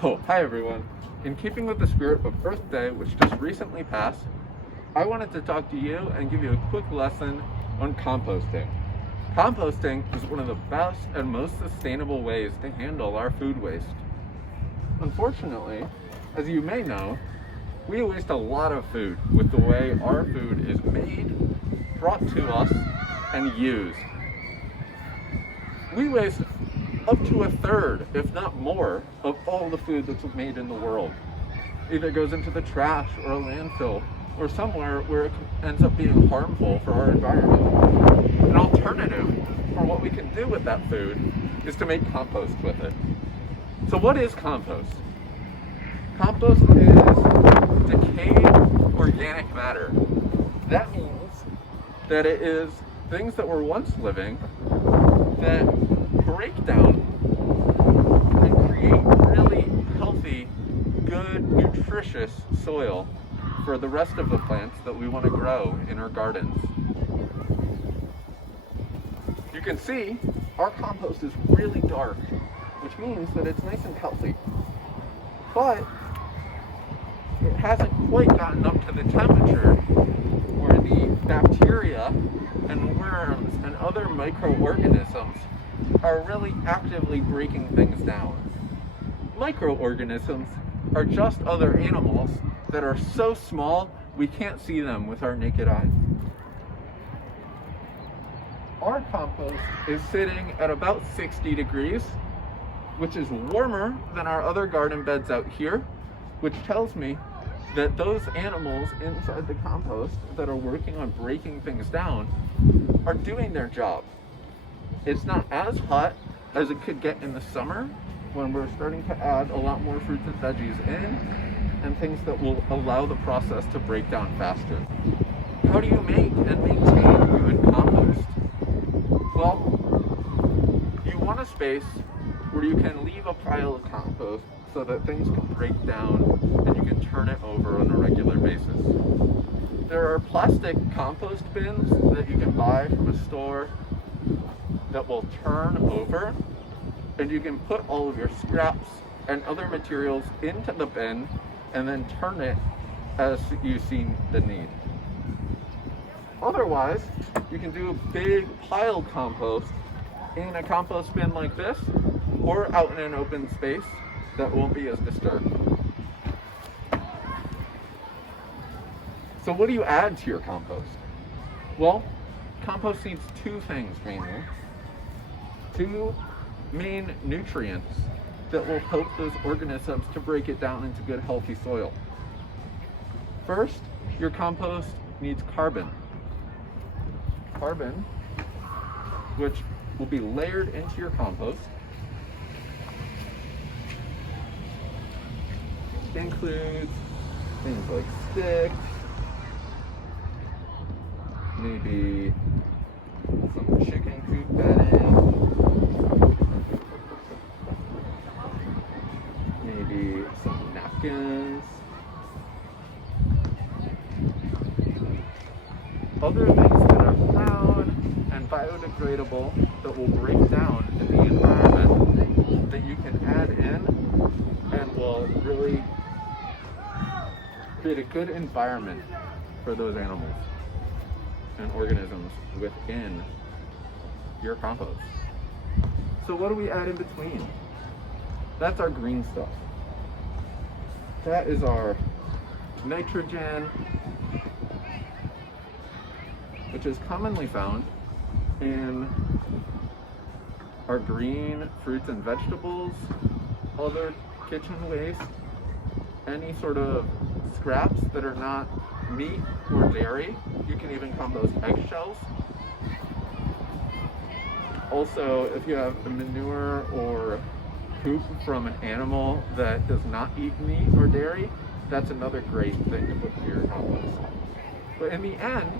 So, hi everyone. In keeping with the spirit of Earth Day, which just recently passed, I wanted to talk to you and give you a quick lesson on composting. Composting is one of the best and most sustainable ways to handle our food waste. Unfortunately, as you may know, we waste a lot of food with the way our food is made, brought to us, and used. We waste up to a third, if not more, of all the food that's made in the world. Either goes into the trash or a landfill or somewhere where it ends up being harmful for our environment. An alternative for what we can do with that food is to make compost with it. So what is compost? Compost is decayed organic matter. That means that it is things that were once living that break down and create really healthy, good, nutritious soil for the rest of the plants that we want to grow in our gardens. You can see our compost is really dark, which means that it's nice and healthy. But it hasn't quite gotten up to the temperature where the bacteria and worms and other microorganisms are really actively breaking things down. Microorganisms are just other animals that are so small we can't see them with our naked eye. Our compost is sitting at about 60 degrees, which is warmer than our other garden beds out here, which tells me that those animals inside the compost that are working on breaking things down are doing their job. It's not as hot as it could get in the summer when we're starting to add a lot more fruits and veggies in and things that will allow the process to break down faster. How do you make and maintain good compost? Well, you want a space where you can leave a pile of compost so that things can break down and you can turn it over on a regular basis. There are plastic compost bins that you can buy from a store that will turn over, and you can put all of your scraps and other materials into the bin and then turn it as you see the need. Otherwise, you can do a big pile compost in a compost bin like this or out in an open space that won't be as disturbed. So what do you add to your compost? Well, compost needs two things mainly. Two main nutrients that will help those organisms to break it down into good, healthy soil. First, your compost needs carbon. Carbon, which will be layered into your compost, includes things like sticks, maybe some chicken coop bedding, maybe some napkins, other things that are brown and biodegradable that will break down in the environment that you can add in and will really create a good environment for those animals and organisms within your compost. So what do we add in between? That's our green stuff. That is our nitrogen, which is commonly found in our green fruits and vegetables, other kitchen waste, any sort of scraps that are not meat or dairy. You can even compost eggshells. Also, if you have a manure or poop from an animal that does not eat meat or dairy, that's another great thing to put in your compost. But in the end,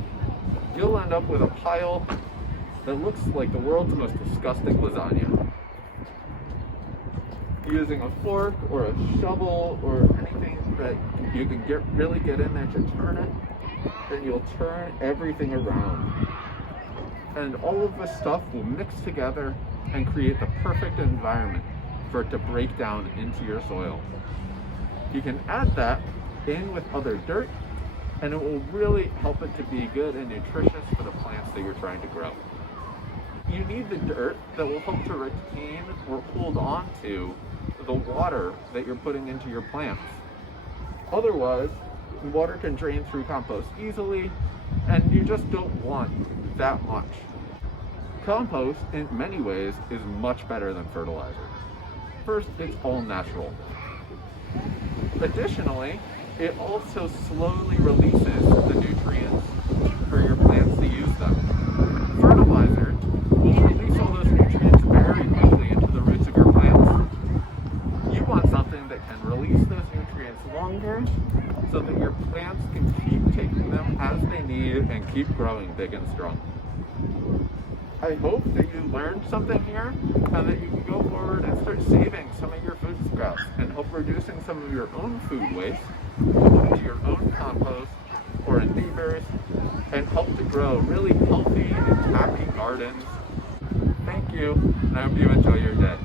you'll end up with a pile that looks like the world's most disgusting lasagna. Using a fork or a shovel or anything that you can really get in there to turn it, then you'll turn everything around. And all of this stuff will mix together and create the perfect environment for it to break down into your soil. You can add that in with other dirt, and it will really help it to be good and nutritious for the plants that you're trying to grow. You need the dirt that will help to retain or hold on to the water that you're putting into your plants. Otherwise, water can drain through compost easily, and you just don't want that much. Compost, in many ways, is much better than fertilizer. First, it's all natural. Additionally, it also slowly releases the nutrients for your plants to use them. Fertilizer will release all those nutrients very quickly into the roots of your plants. You want something that can release those nutrients longer so that your plants can keep taking them as they need and keep growing big and strong. I hope that you learned something here and that you can go forward and start saving some of your food scraps and help reducing some of your own food waste into your own compost or a neighbor's, and help to grow really healthy and happy gardens. Thank you, and I hope you enjoy your day.